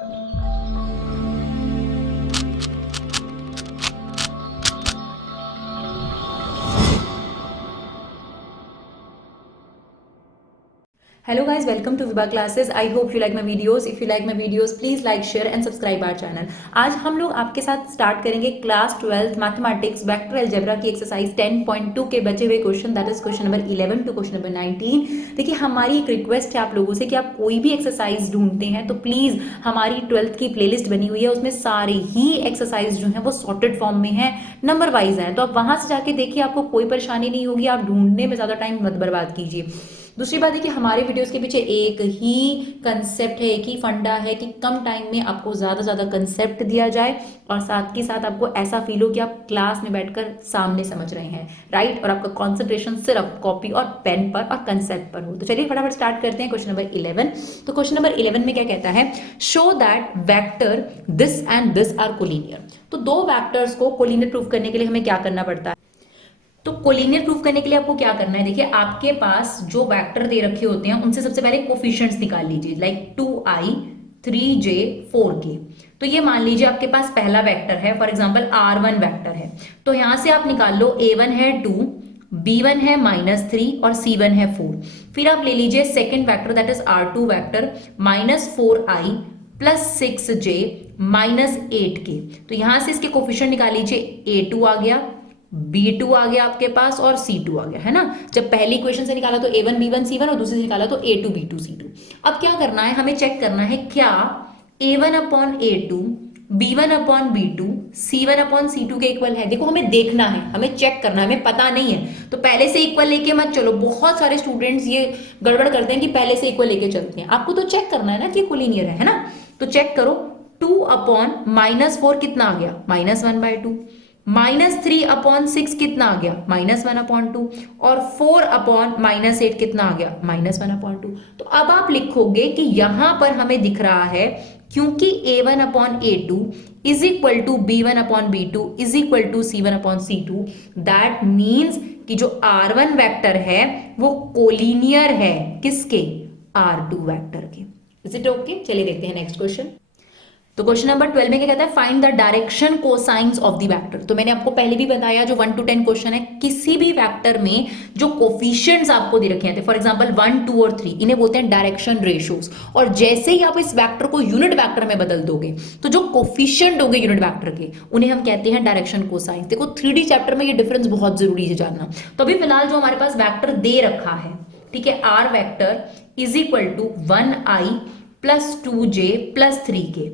Hello guys, welcome to Viva Classes. I hope you like my videos. If you like my videos, please like, share and subscribe our channel. आज हम लोग आपके साथ start करेंगे class 12 mathematics vector algebra की exercise 10.2 के बचे हुए question, that is question number 11 to question number 19। देखिए, हमारी एक रिक्वेस्ट है आप लोगों से कि आप कोई भी एक्सरसाइज ढूंढते हैं तो प्लीज हमारी 12th की प्लेलिस्ट बनी हुई है, उसमें सारे ही एक्सरसाइज जो है वो सॉर्टेड फॉर्म में है, नंबर वाइज है, तो आप वहां से जाके देखिए, आपको कोई परेशानी नहीं होगी, आप ढूंढने में ज्यादा टाइम मत बर्बाद कीजिए। दूसरी बात है कि हमारे वीडियोस के पीछे एक ही कंसेप्ट है, एक ही फंडा है कि कम टाइम में आपको ज्यादा ज्यादा कंसेप्ट दिया जाए और साथ के साथ आपको ऐसा फील हो कि आप क्लास में बैठकर सामने समझ रहे हैं, राइट, और आपका कॉन्सेंट्रेशन सिर्फ कॉपी और पेन पर और कंसेप्ट पर हो। तो चलिए फटाफट स्टार्ट करते हैं क्वेश्चन नंबर 11। तो क्वेश्चन नंबर 11 में क्या कहता है, show that vector this and this are collinear. तो दो वेक्टर्स को कोलिनियर प्रूफ करने के लिए हमें क्या करना पड़ता है? तो कोलिनियर प्रूफ करने के लिए आपको क्या करना है, देखिए आपके पास जो वेक्टर दे रखे होते हैं उनसे सबसे पहले कोफिशिएंट्स निकाल लीजिए, लाइक 2i 3j 4k। तो ये मान लीजिए आपके पास पहला वेक्टर है, फॉर एग्जांपल r1 वेक्टर है, तो यहां से आप निकाल लो a1 है 2, b1 है -3 और c1 है 4। फिर आप ले लीजिए second vector that is r2 vector -4i plus 6j -8k। तो यहां से इसके कोफिशिएंट निकाल लीजिए, a2 आ गया, B2 आ गया आपके पास और C2 आ गया, है ना। जब पहली इक्वेशन से निकाला तो A1 B1 C1 और दूसरी से निकाला तो A2 B2 C2। अब क्या करना है, हमें चेक करना है क्या A1 upon A2 B1 upon B2 C1 upon C2 के इक्वल है। देखो हमें देखना है, हमें चेक करना है, हमें पता नहीं है तो पहले से इक्वल लेके मत चलो। बहुत सारे स्टूडेंट्स ये गड़बड़ करते हैं कि पहले से इक्वल लेके चलते हैं। आपको तो चेक करना है ना कि कोलिनियर है ना। तो चेक करो, 2 अपॉन -4 कितना आ गया, -1/2, -3 अपॉन 6 कितना आ गया, -1/2, और 4 अपॉन -8 कितना आ गया, -1/2। तो अब आप लिखोगे कि यहां पर हमें दिख रहा है क्योंकि a1 upon a2 is equal to b1 upon b2 is equal to c1 upon c2, that means कि जो r1 वेक्टर है वो कोलिनियर है किसके, r2 वेक्टर के। Is it okay? चलिए देखते हैं नेक्स्ट क्वेश्चन। तो क्वेश्चन नंबर 12 में क्या कहता है, find the direction cosines of the vector. तो मैंने आपको पहले भी बताया, जो 1 to 10 क्वेश्चन है, किसी भी वेक्टर में जो कोफिशिएंट्स आपको दे रखे हैं, फॉर एग्जांपल 1 2 और 3, इन्हें बोलते हैं डायरेक्शन रेशियोज। और जैसे ही आप इस वेक्टर को यूनिट वेक्टर में बदल दोगे तो जो कोफिशिएंट होंगे यूनिट वेक्टर के, उन्हें हम कहते हैं डायरेक्शन कोसाइंस। देखो 3D चैप्टर में ये डिफरेंस बहुत जरूरी है जानना। तो अभी फिलहाल जो हमारे पास वेक्टर दे रखा है, ठीक है, r vector is equal to 1i plus 2j plus 3k।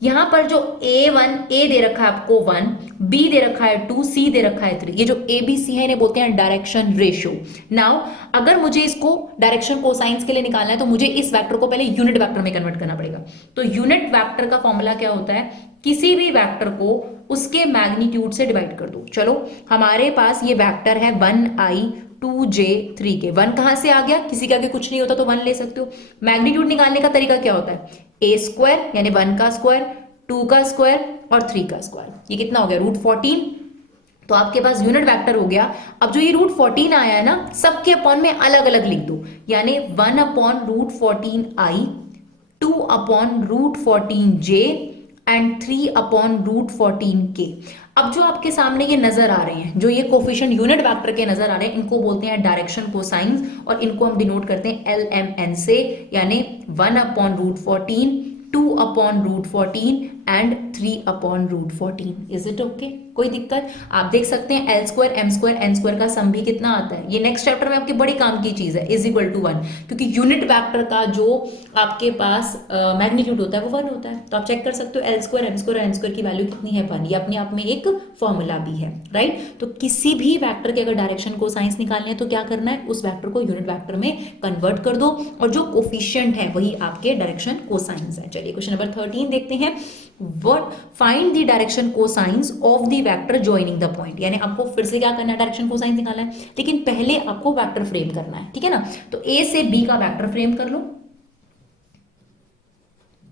यहां पर जो a दे रखा है आपको 1, b दे रखा है 2, c दे रखा है 3, ये जो a b c है इन्हें बोलते हैं डायरेक्शन रेशियो। नाउ अगर मुझे इसको डायरेक्शन कोसाइंस के लिए निकालना है तो मुझे इस वेक्टर को पहले यूनिट वेक्टर में कन्वर्ट करना पड़ेगा। तो यूनिट वेक्टर का फॉर्मूला क्या होता है, किसी भी वेक्टर को उसके मैग्नीट्यूड से डिवाइड कर दो। चलो हमारे पास ये वेक्टर है 1i 2j 3k। 1 कहां से आ गया, किसी का आगे कुछ नहीं होता तो 1 ले सकते हो। मैग्नीट्यूड निकालने का तरीका क्या होता है, a स्क्वायर यानी 1 का स्क्वायर, 2 का स्क्वायर और 3 का स्क्वायर। ये कितना हो गया, √14। तो आपके पास यूनिट वेक्टर हो गया। अब जो ये √14 आया है ना, सबके अपॉन में अलग अलग लिख दो, यानी 1 upon √14i, 2 upon √14j and 3 upon √14k। अब जो आपके सामने ये नजर आ रहे हैं, जो ये कोफिशिएंट यूनिट वेक्टर के नजर आ रहे हैं, इनको बोलते हैं डायरेक्शन कोसाइंस और इनको हम डिनोट करते हैं LMN से, यानी 1 upon √14, 2 upon √14 and 3 upon √14। Is it okay? कोई दिक्कत? आप देख सकते हैं L square M square N square का सम भी कितना आता है। ये नेक्स्ट चैप्टर में आपके बड़ी काम की चीज है, इज इक्वल टू 1, क्योंकि यूनिट वेक्टर का जो आपके पास मैग्नीट्यूड होता है वो 1 होता है। तो आप चेक कर सकते हो L square M square N square की वैल्यू कितनी है, 1। ये अपने आप में एक फॉर्मूला भी है, राइट। तो किसी भी वेक्टर के अगर डायरेक्शन को साइंस निकालने है तो क्या करना है, उस वेक्टर को यूनिट वेक्टर में कन्वर्ट कर दो और जो कोफिशिएंट है वही आपके डायरेक्शन कोसाइंस है। चलिए क्वेश्चन नंबर 13 देखते हैं। What find the direction cosines of the vector joining the point। यानी आपको फिर से क्या करना है, डायरेक्शन कोसाइंस निकालना है, लेकिन पहले आपको वेक्टर फ्रेम करना है, ठीक है ना। तो A से B का वेक्टर फ्रेम कर लो।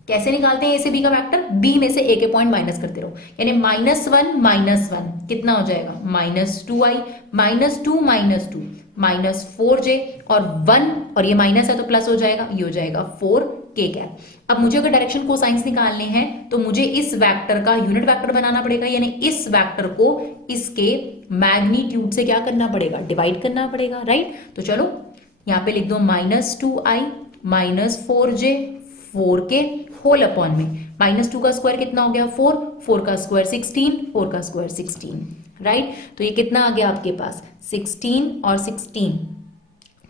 कैसे निकालते हैं A से B का वेक्टर, B में से A के पॉइंट माइनस करते रहो, यानी -1 कितना हो जाएगा, -2i, -2 -2 -4j और 1, और ये माइनस है तो प्लस हो जाएगा, ये हो जाएगा 4 के कैप। अब मुझे अगर डायरेक्शन कोसाइंस निकालने हैं तो मुझे इस वेक्टर का यूनिट वेक्टर बनाना पड़ेगा, यानी इस वेक्टर को इसके मैग्नीट्यूड से क्या करना पड़ेगा, डिवाइड करना पड़ेगा, राइट। तो चलो यहाँ पे लिख दो -2i -4j 4k whole upon में -2 का स्क्वायर कितना हो गया 4, 4 का स्क्वायर 16, 4 का स्क्वायर 16, राइट। तो ये कितना आ गया आपके पास 16 और 16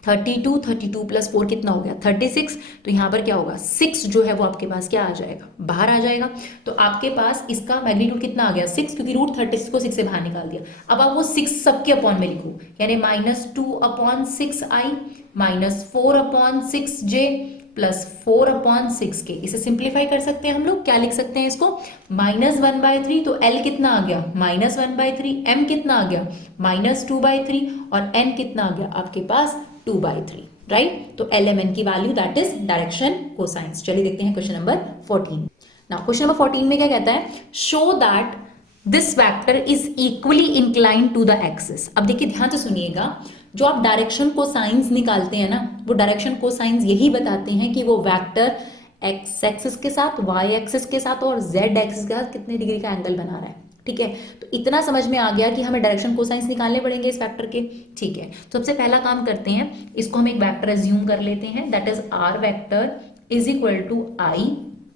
32, 32 प्लस 4 कितना हो गया 36। तो यहाँ पर क्या होगा 6 जो है वो आपके पास क्या आ जाएगा, बाहर आ जाएगा। तो आपके पास इसका मैग्नीट्यूड कितना आ गया 6, क्योंकि रूट 36 को 6 से बाहर निकाल दिया। अब आप वो 6 सबके अपॉन में लिखो, यानी -2/6i -4/6j +4/6k। इसे सिंप्लीफाई कर सकते हैं हम लोग, क्या लिख सकते हैं इसको -1/3। तो L कितना आ गया -1/3, M कितना आ गया -2/3 और N कितना आ गया आपके पास 2/3, राइट। तो LMN की value that is direction cosines. चलिए देखते हैं question number 14। Now question number 14 में क्या कहता है, show that this vector is equally inclined to the axis. अब देखिए ध्यान से सुनिएगा, जो आप डायरेक्शन कोसाइंस निकालते हैं ना, वो डायरेक्शन कोसाइंस यही बताते हैं कि वो वेक्टर एक्स एक्सिस के साथ, वाई एक्सिस के साथ और जेड एक्सिस के साथ कितने डिग्री का एंगल बना रहा है, ठीक है। तो इतना समझ में आ गया कि हमें डायरेक्शन कोसाइंस निकालने पड़ेंगे इस वेक्टर के, ठीक है। तो सबसे पहला काम करते हैं, इसको हम एक वेक्टर एज्यूम कर लेते हैं, that is r vector is equal to i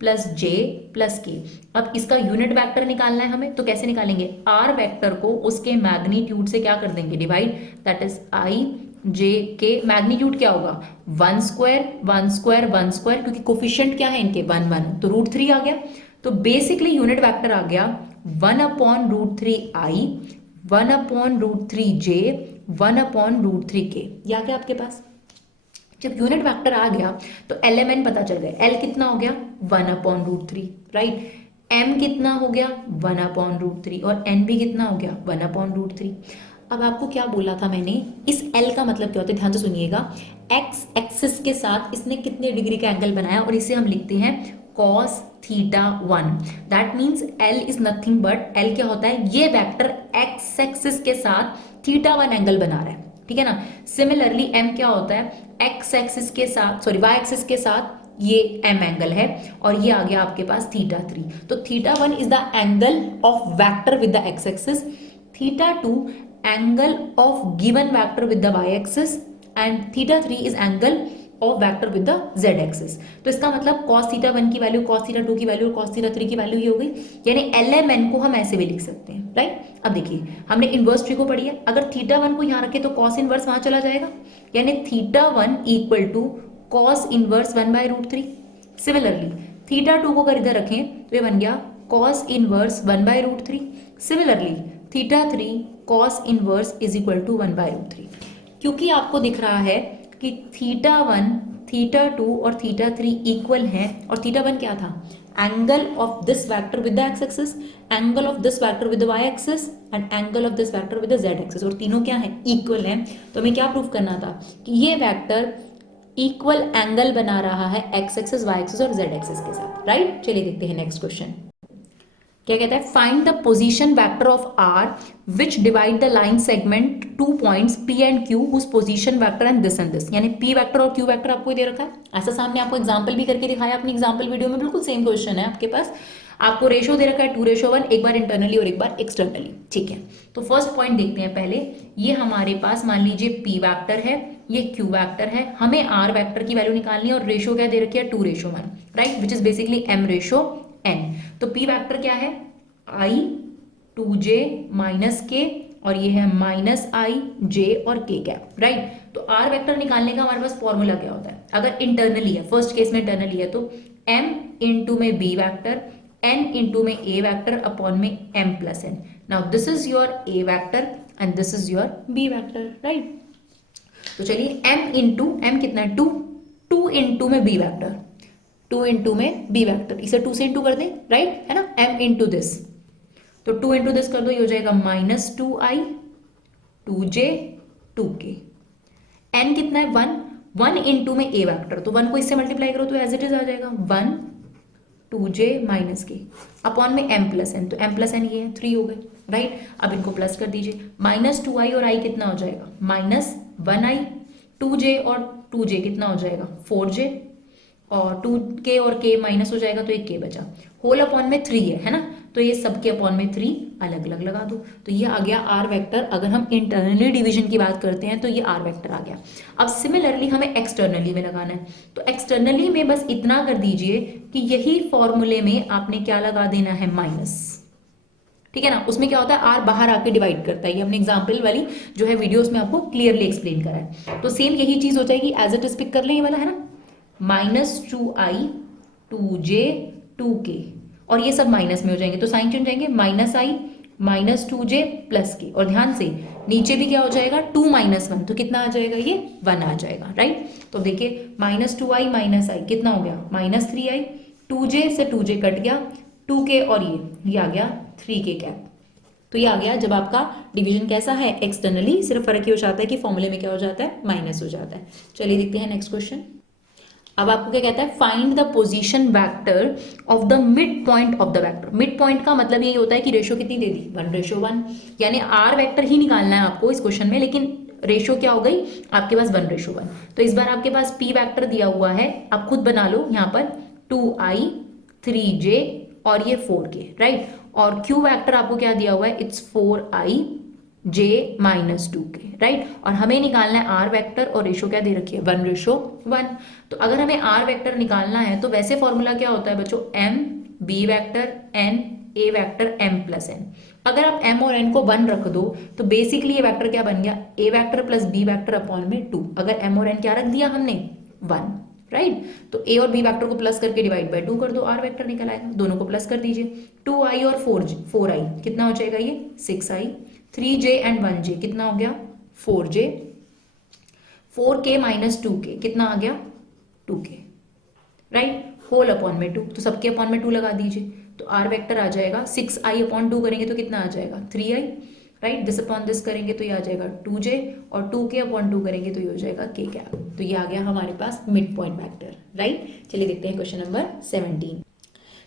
plus j plus k. अब इसका यूनिट वेक्टर निकालना है हमें, तो कैसे निकालेंगे, आर वेक्टर को उसके मैग्नीट्यूड से क्या कर देंगे डिवाइड, दैट इज आई जे के मैग्नीट्यूड क्या होगा 1 स्क्वायर 1 स्क्वायर 1 स्क्वायर, क्योंकि कोफिशिएंट क्या है इनके 1 1, तो √3 आ गया। तो बेसिकली यूनिट वेक्टर आ गया 1/√3i 1/√3j 1/√3k। ये आ गया आपके पास। जब यूनिट वेक्टर आ गया तो LMN पता चल गया, L कितना हो गया 1/√3, राइट। M कितना हो गया 1/√3 और N भी कितना हो गया 1/√3। अब आपको क्या बोला था मैंने, इस L का मतलब क्या होता है, ध्यान से सुनिएगा। X एक्सिस के साथ इसने कितने डिग्री का एंगल बनाया और इसे हम लिखते हैं cos θ1। That means L is nothing but, L क्या होता है, ये वेक्टर X एक्सिस के साथ θ1 एंगल बना रहा है, ठीक है ना। सिमिलरली M क्या होता है, X एक्सिस के साथ Y एक्सिस के साथ ये M एंगल है और ये आ गया आपके पास θ3। तो θ1 is the angle of vector with the X axis, θ2 angle of given vector with the y axis and θ3 is angle of vector with the z axis। तो इसका मतलब cos θ1 की वैल्यू cos θ2 की वैल्यू cos θ3 की value ये हो गई, यानी LMN को हम ऐसे भी लिख सकते हैं, राइट। अब देखिए हमने इनवर्स ट्री को पढ़ी है, अगर θ1 को यहाँ रखे तो cos इनवर्स वहां चला जाएगा, यानी θ1 equal to cos inverse 1/√3। Similarly θ2 को अगर इधर रखें तो ये बन गया cos inverse 1/√3। Similarly θ3 cos inverse is equal to 1/√3। क्योंकि आपको दिख रहा है कि θ1 θ2 और θ3 इक्वल हैं, और θ1 क्या था, angle of this vector with the x axis, angle of this vector with the y axis and angle of this vector with the z axis, और तीनों क्या है इक्वल हैं। तो हमें क्या प्रूफ करना था कि ये वेक्टर इक्वल एंगल बना रहा है एक्स एक्सिस वाई एक्सिस और जेड एक्सिस के साथ, राइट। चलिए देखते हैं नेक्स्ट क्वेश्चन क्या कहता है, find the position vector of r which divide the line segment 2 points P and Q whose position vector and this, यानी P वेक्टर और Q वेक्टर आपको दे रखा है। ऐसा सामने आपको एग्जांपल भी करके दिखाया अपनी एग्जांपल वीडियो में, बिल्कुल सेम क्वेश्चन है आपके पास। आपको रेशो दे रखा है 2:1, एक बार इंटरनली और एक बार एक्सटर्नली, ठीक है। तो फर्स्ट पॉइंट देखते हैं पहले, ये हमारे पास मान लीजिए P वेक्टर है, ये Q वेक्टर है, हमें R वेक्टर की वैल्यू निकालनी है और रेशो क्या दे रखी है 2:1, right, which is basically M/N। तो P वेक्टर क्या है I 2j -k और ये है -i j और k कैप, राइट। तो R वेक्टर निकालने का हमारे पास फॉर्मूला क्या होता है, अगर इंटरनली है, फर्स्ट केस में इंटरनली है तो M इंटू में B वेक्टर, N इंटू में A वेक्टर अपॉन में M plus N। Now this is your A vector and this is your B vector, right. तो चलिए M इंटू M कितना है 2 इंटू में B वेक्टर, 2 इंटू में B vector, इसे 2 से इंटू कर दें, राइट, है ना। M इंटू दिस, तो 2 इंटू दिस कर दो, ये हो जाएगा -2i 2j 2k। N कितना है 1 इंटू में A वेक्टर, तो 1 को इससे मल्टीप्लाई करो तो एज इट इज आ जाएगा 1 2j -k अपॉन में M प्लस N, तो M प्लस N ये है 3 हो गए, राइट। अब इनको प्लस कर दीजिए, -2i और i कितना हो जाएगा -1i, 2j और 2j कितना हो जाएगा 4j, और 2k और k माइनस हो जाएगा तो एक k बचा, होल अपॉन में 3 है ना, तो ये सबके अपॉन में 3 अलग अलग लगा दो, तो ये आ गया आर वेक्टर। अगर हम इंटरनली डिवीजन की बात करते हैं तो ये आर वेक्टर आ गया। अब सिमिलरली हमें एक्सटर्नली में लगाना है, तो एक्सटर्नली में बस इतना कर दीजिए कि यही फॉर्मूले में आपने क्या लगा देना है, माइनस, ठीक है ना। उसमें क्या होता है, आर बाहर आके डिवाइड करता है, ये हमने एग्जाम्पल वाली जो है वीडियोस में आपको क्लियरली एक्सप्लेन करा है। तो सेम यही चीज हो जाएगी, एज इट इज पिक कर लें, ये वाला है ना, -2i 2j 2k, और ये सब माइनस में हो जाएंगे तो साइन चेंज जाएंगे, -i -2j +k, और ध्यान से नीचे भी क्या हो जाएगा, 2 - 1, तो कितना आ जाएगा, ये 1 आ जाएगा, राइट। तो देखिए -2i -i कितना हो गया, -3i, 2j से 2j कट गया, 2k और ये आ गया 3k कैप। तो ये आ गया जब आपका डिवीजन कैसा है, एक्सटर्नली, सिर्फ फर्क ये हो जाता है कि फॉर्मूले में क्या हो जाता है, माइनस हो जाता है। चलिए देखते हैं नेक्स्ट क्वेश्चन। अब आपको क्या कहता है, find the position vector of the mid point of the vector. Mid point का मतलब यही होता है कि रेशो कितनी दे दी, 1:1, यानी आर वेक्टर ही निकालना है आपको इस क्वेश्चन में, लेकिन रेशो क्या हो गई आपके पास, 1:1। तो इस बार आपके पास पी वेक्टर दिया हुआ है, आप खुद बना लो यहाँ पर, 2i 3j और ये 4k, राइट। और क्यू वेक्टर आपको क्या दिया हुआ है, it's 4i j -2k, right. और हमें निकालना है आर वेक्टर, और रेशो क्या दे रखी है, 1:1। तो अगर हमें आर वेक्टर निकालना है तो वैसे फॉर्मूला क्या होता है बच्चों, m b vector n a vector m + n। अगर आप m और n को 1 रख दो तो बेसिकली ये वेक्टर क्या बन गया, a vector + b vector upon में 2। अगर m और n क्या रख दिया हमने, 1, राइट। तो a और b वेक्टर को प्लस करके डिवाइड बाय 2 कर दो, आर वेक्टर निकल आएगा, दोनों को प्लस कर दीजिए, 2i और 4i कितना हो जाएगा, ये 6i, 3j एंड 1j कितना हो गया, 4j, 4k - 2k कितना आ गया, 2k, राइट। होल अपॉन में 2, तो सबके अपॉन में 2 लगा दीजिए, तो आर वेक्टर आ जाएगा 6i अपॉन 2 करेंगे तो कितना आ जाएगा, 3i, right. This upon this करेंगे तो ये आ जाएगा 2j, और 2k अपॉन 2 करेंगे तो ये हो जाएगा k कैप। तो ये आ गया हमारे पास मिड पॉइंट वेक्टर, राइट। चलिए देखते हैं क्वेश्चन नंबर 17।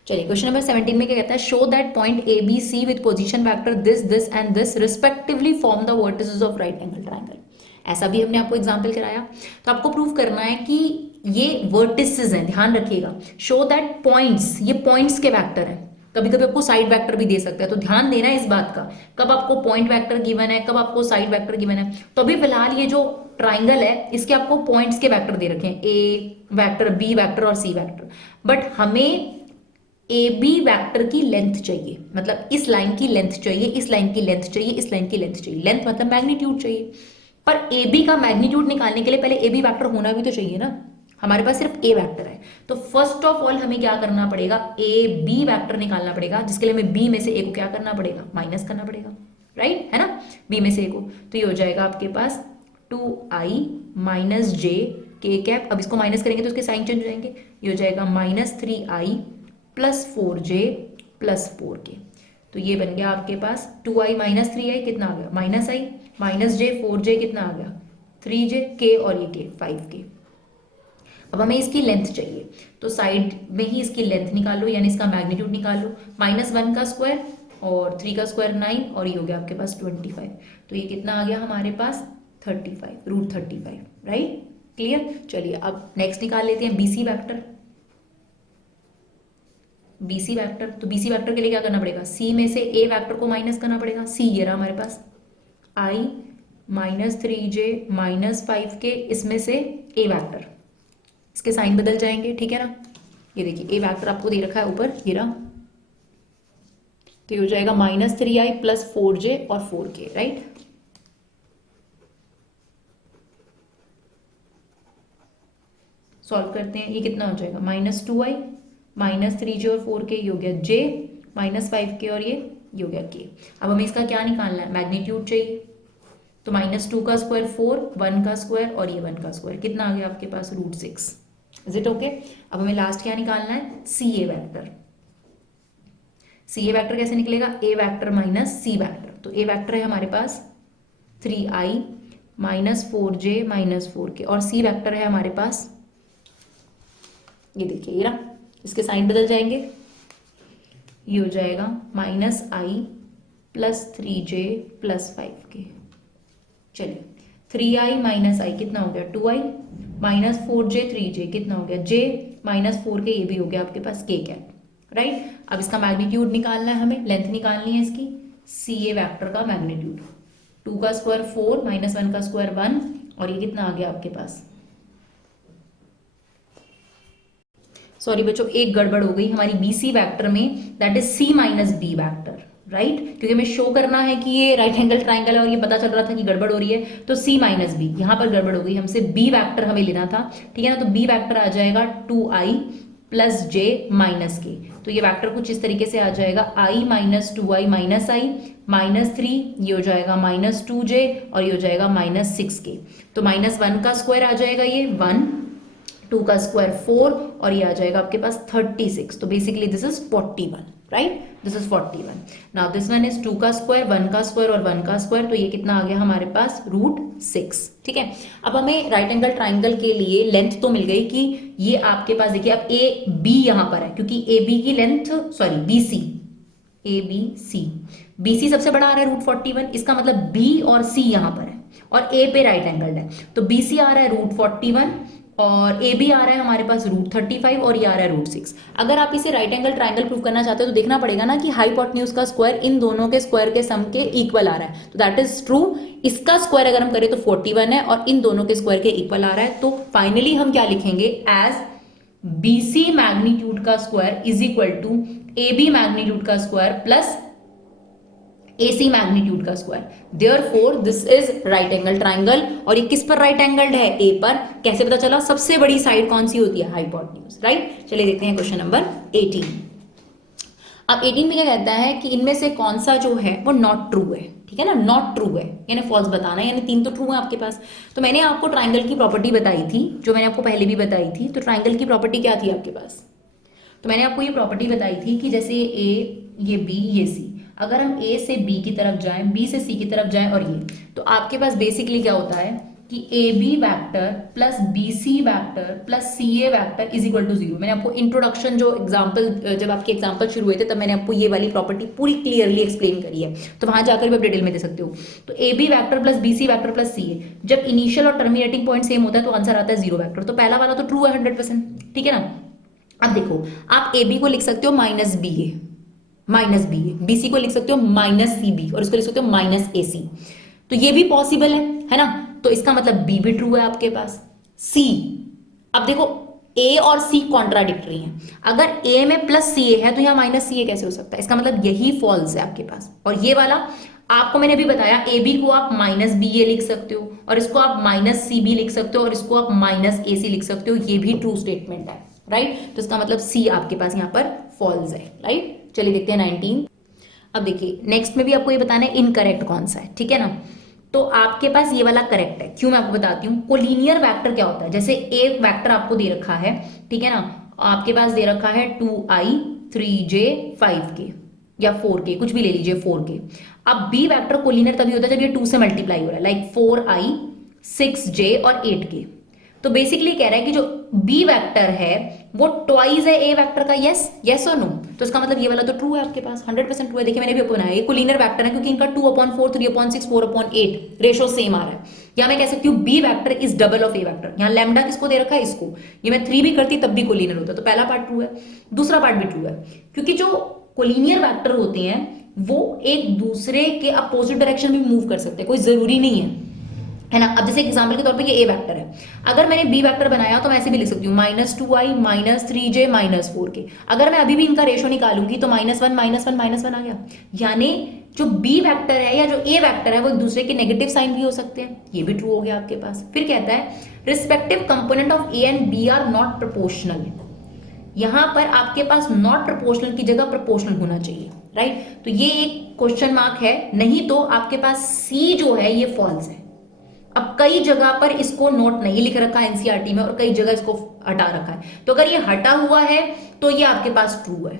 चलिए क्वेश्चन नंबर 17 में क्या कहता है, show that point A B C with position vector this and this respectively form the vertices of right angle triangle. ऐसा भी हमने आपको एग्जांपल कराया, तो आपको प्रूव करना है कि ये वर्टिसेस हैं, ध्यान रखिएगा। शो दैट पॉइंट्स, ये पॉइंट्स के वेक्टर हैं, कभी कभी आपको साइड वेक्टर भी दे सकता है, तो ध्यान देना है इस बात का, कब आपको पॉइंट वेक्टर गिवन है, कब आपको साइड वेक्टर गिवन है। तो अभी फिलहाल ये जो ट्राइंगल है इसके आपको पॉइंट्स के वेक्टर दे रखे हैं, ए वेक्टर, बी वेक्टर और सी वेक्टर, बट हमें ए बी वैक्टर की लेंथ चाहिए, मतलब इस लाइन की लेंथ चाहिए, इस लाइन की लेंथ चाहिए, इस लाइन की लेंथ चाहिए, लेंथ मतलब मैग्नीट्यूड चाहिए। पर ए बी का मैग्नीट्यूड निकालने के लिए पहले ए बी वैक्टर होना भी तो चाहिए ना, हमारे पास सिर्फ ए वैक्टर है। तो फर्स्ट ऑफ ऑल हमें क्या करना पड़ेगा, ए बी वैक्टर निकालना पड़ेगा, जिसके लिए हमें बी में से ए को क्या करना पड़ेगा, माइनस करना पड़ेगा, राइट, है ना, बी में से ए को। तो ये हो जाएगा आपके पास 2i - j k कैप। अब इसको माइनस करेंगे तो उसके साइन चेंज हो जाएंगे, ये हो जाएगा -3i + 4j + 4k। तो ये बन गया आपके पास 2i - 3i कितना आ गया, -i -j 4j कितना आ गया, 3j, k और ये k 5k। अब हमें इसकी लेंथ चाहिए, तो साइड में ही इसकी लेंथ निकाल लो, यानी इसका मैग्नीट्यूड निकाल लो, -1 का स्क्वायर और 3 का स्क्वायर 9, और ये हो गया आपके पास 25। तो ये कितना आ गया हमारे पास 35, √35, राइट, क्लियर। चलिए अब नेक्स्ट निकाल लेते हैं बीसी वैक्टर। बीसी वैक्टर, तो बीसी वैक्टर के लिए क्या करना पड़ेगा, सी में से ए वैक्टर को माइनस करना पड़ेगा, सी ये रहा हमारे पास, i -3j -5k, इसमें से ए वैक्टर, इसके साइन बदल जाएंगे, ठीक है ना। ये देखिए ए वैक्टर आपको दे रखा है ऊपर, ये रहा, तो ये हो जाएगा -3i + 4j और 4k, राइट। सॉल्व करते हैं, ये कितना हो जाएगा, -2i -3j और 4k, ये हो गया j -5k और ये हो गया k। अब हमें इसका क्या निकालना है, मैग्नीट्यूड चाहिए, तो -2 का स्क्वायर 4, 1 का स्क्वायर और ये 1 का स्क्वायर कितना आ गया आपके पास, √6। Is it okay. अब हमें लास्ट क्या निकालना है, सी ए वैक्टर। सी ए वैक्टर कैसे निकलेगा, ए वैक्टर माइनस सी वैक्टर। तो ए वैक्टर है हमारे पास 3i -4j -4k, और सी वैक्टर है हमारे पास, ये देखिए ये रहा, इसके साइन बदल जाएंगे, ये हो जाएगा -i + 3j + 5k। चलिए 3i - i कितना हो गया, 2i -4j 3j कितना हो गया, j, -4 के, ये भी हो गया आपके पास k कैप, राइट। अब इसका मैग्नीट्यूड निकालना है हमें, लेंथ निकालनी है इसकी, ca वेक्टर का मैग्नीट्यूड 2 का स्क्वायर 4 -1 का स्क्वायर 1 और ये कितना आ गया आपके पास, सॉरी बच्चों एक गड़बड़ हो गई हमारी BC वेक्टर में, that is C minus B vector, right, क्योंकि हमें शो करना है कि ये राइट एंगल ट्राइंगल है और ये पता चल रहा था कि गड़बड़ हो रही है, तो C माइनस B, यहाँ पर गड़बड़ हो गई, हमसे B वेक्टर हमें लेना था, ठीक है ना। तो B वेक्टर आ जाएगा 2i plus j minus k, तो ये वेक्टर कुछ इस तरीके से आ जाएगा i minus 2i minus i -3, ये हो जाएगा -2j और ये हो जाएगा -6k, तो -1 का स्क्वायर आ जाएगा ये 1, 2 का स्क्वायर 4 और ये आ जाएगा आपके पास 36, तो basically this is 41, right, this is 41। Now this one is 2 का स्क्वायर 1 का स्क्वायर और 1 का स्क्वायर, तो ये कितना आ गया हमारे पास √6, ठीक है। अब हमें राइट एंगल ट्राइंगल के लिए लेंथ तो मिल गई कि ये आपके पास देखिए अब ए बी यहां पर है, क्योंकि ए बी की length, sorry BC, A B C, BC सबसे बड़ा आ रहा है √41, इसका मतलब B और C यहां पर है और A पे राइट एंगल है, तो BC आ रहा है √41 और ए बी आ रहा है हमारे पास √35 और ये आ रहा है √6। अगर आप इसे राइट एंगल ट्राइंगल प्रूव करना चाहते हो तो देखना पड़ेगा ना कि हाइपोटेन्यूज का स्क्वायर इन दोनों के स्क्वायर के सम के इक्वल आ रहा है, तो दैट इज ट्रू। इसका स्क्वायर अगर हम करें तो 41 है और इन दोनों के स्क्वायर के इक्वल आ रहा है, तो फाइनली हम क्या लिखेंगे, एज BC मैग्नीट्यूड का square is equal to AB magnitude का स्क्वायर प्लस AC मैग्नीट्यूड का square, therefore this is right angle triangle. और ये किस पर राइट एंगल्ड है, A पर। कैसे पता चला, सबसे बड़ी साइड कौन सी होती है, हाइपोटेन्यूज, राइट। चलिए देखते हैं क्वेश्चन नंबर 18। अब 18 में क्या कहता है कि इनमें से कौन सा जो है वो नॉट ट्रू है, ठीक है ना, नॉट ट्रू है यानी फॉल्स बताना है, यानी 3 तो ट्रू है आपके पास। तो मैंने आपको ट्राइंगल की प्रॉपर्टी बताई थी, जो मैंने आपको पहले भी बताई थी, तो ट्राइंगल की प्रॉपर्टी क्या थी आपके पास, तो मैंने आपको ये प्रॉपर्टी बताई थी कि जैसे ये B ये C, अगर हम A से B की तरफ जाएं, B से C की तरफ जाएं और ये, तो आपके पास बेसिकली क्या होता है कि AB vector plus BC vector plus CA vector is equal to 0। मैंने आपको इंट्रोडक्शन जो एग्जांपल, जब आपके एग्जांपल शुरू हुए थे तब मैंने आपको ये वाली प्रॉपर्टी पूरी क्लियरली एक्सप्लेन करी है, तो वहां जाकर भी आप डिटेल में दे सकते हो। तो AB vector plus BC vector plus CA, जब इनिशियल और टर्मिनेटिंग पॉइंट सेम होता है तो आंसर आता है 0 वेक्टर, तो पहला वाला तो ट्रू है 100%, ठीक है ना। अब देखो आप AB को लिख सकते हो -BA, BC को लिख सकते हो -CB और इसको लिख सकते हो -AC, तो ये भी पॉसिबल है ना। तो इसका मतलब B भी ट्रू है आपके पास। C, अब देखो A और C कॉन्ट्राडिक्टरी हैं, अगर A में प्लस CA है तो यहाँ -CA कैसे हो सकता है, इसका मतलब यही फॉल्स है आपके पास। और ये वाला आपको मैंने अभी बताया, AB को आप -BA लिख सकते हो और इसको आप -CB लिख सकते हो और इसको आप -AC लिख सकते हो, ये भी ट्रू स्टेटमेंट है, राइट। तो इसका मतलब C आपके पास यहाँ पर फॉल्स है, राइट। चलिए देखते हैं 19। अब देखिए नेक्स्ट में भी आपको ये बताना है इनकरेक्ट कौन सा है, ठीक है ना। तो आपके पास ये वाला करेक्ट है, क्यों मैं आपको बताती हूँ। कोलिनियर वेक्टर क्या होता है, जैसे एक वेक्टर आपको दे रखा है, ठीक है ना, आपके पास दे रखा है 2i 3j 5k या 4k, कुछ भी ले लीजिए 4k। अब B वेक्टर कोलिनियर तभी होता है जब ये 2 से मल्टीप्लाई हो रहा है, लाइक 4i 6j और 8k। तो बेसिकली कह रहा है कि जो B वेक्टर है वो ट्वाइस है A वेक्टर का, यस और नो। तो इसका मतलब ये वाला तो ट्रू है आपके पास, 100% ट्रू है। देखिए मैंने भी आपको बनाया, ये कोलिनियर वेक्टर है क्योंकि इनका 2/4 3/6 4/8 रेशो सेम आ रहा है। या मैं कह सकती हूँ B vector is double of A vector, यहाँ लैम्डा किसको दे रखा है, इसको। ये मैं 3 भी करती तब भी कोलिनियर होता, तो पहला पार्ट ट्रू है। दूसरा पार्ट भी ट्रू है, क्योंकि जो कोलिनियर वेक्टर होते हैं वो एक दूसरे के अपोजिट डायरेक्शन में मूव कर सकते हैं, कोई जरूरी नहीं है ना। अब जैसे एग्जांपल के तौर पे ये A वेक्टर है, अगर मैंने B वेक्टर बनाया तो मैं ऐसे भी लिख सकती हूँ -2i -3j -4k। अगर मैं अभी भी इनका रेशो निकालूंगी तो -1 -1 आ गया, यानी जो B वेक्टर है या जो A वेक्टर है वो एक दूसरे के नेगेटिव साइन भी हो सकते हैं, ये भी ट्रू हो गया आपके पास। फिर कहता है respective component of A and B are not proportional, यहां पर आपके पास नॉट प्रोपोर्शनल की जगह प्रोपोर्शनल होना चाहिए, राइट। तो ये एक क्वेश्चन मार्क है, नहीं तो आपके पास C जो है ये फॉल्स है। अब कई जगह पर इसको नोट नहीं लिख रखा है एनसीईआरटी में और कई जगह इसको हटा रखा है, तो अगर ये हटा हुआ है तो ये आपके पास ट्रू है।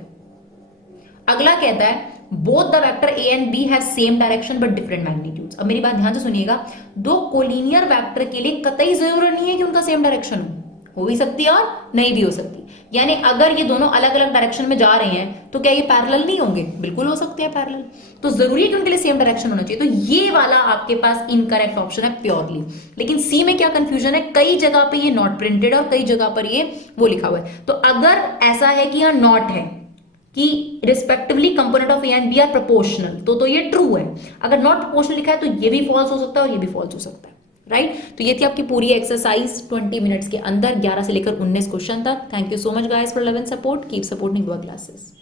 अगला कहता है both the vector A and B have same direction but different magnitudes. अब मेरी बात ध्यान से सुनिएगा, दो कोलिनियर वेक्टर के लिए कतई जरूरी नहीं है कि उनका सेम डायरेक्शन हो भी सकती है और नहीं भी हो सकती। यानी अगर ये दोनों अलग अलग डायरेक्शन में जा रहे हैं तो क्या ये पैरेलल नहीं होंगे? बिल्कुल हो सकते हैं पैरेलल। तो जरूरी है कि उनके लिए सेम डायरेक्शन होना चाहिए। तो ये वाला आपके पास इनकरेक्ट ऑप्शन है प्योरली। लेकिन सी में क्या कंफ्यूजन है, कई जगह पे ये नॉट प्रिंटेड और कई जगह पर ये वो लिखा हुआ है। तो अगर ऐसा है कि यहां नॉट है कि respectively component of A and B are proportional, तो ये ट्रू है। अगर नॉट प्रोपोर्शनल लिखा है तो ये भी फॉल्स हो सकता है और ये भी फॉल्स हो सकता है, राइट। तो ये थी आपकी पूरी एक्सरसाइज 20 मिनट्स के अंदर 11 से लेकर 19 क्वेश्चन तक। Thank you so much guys for love and support, keep supporting your classes.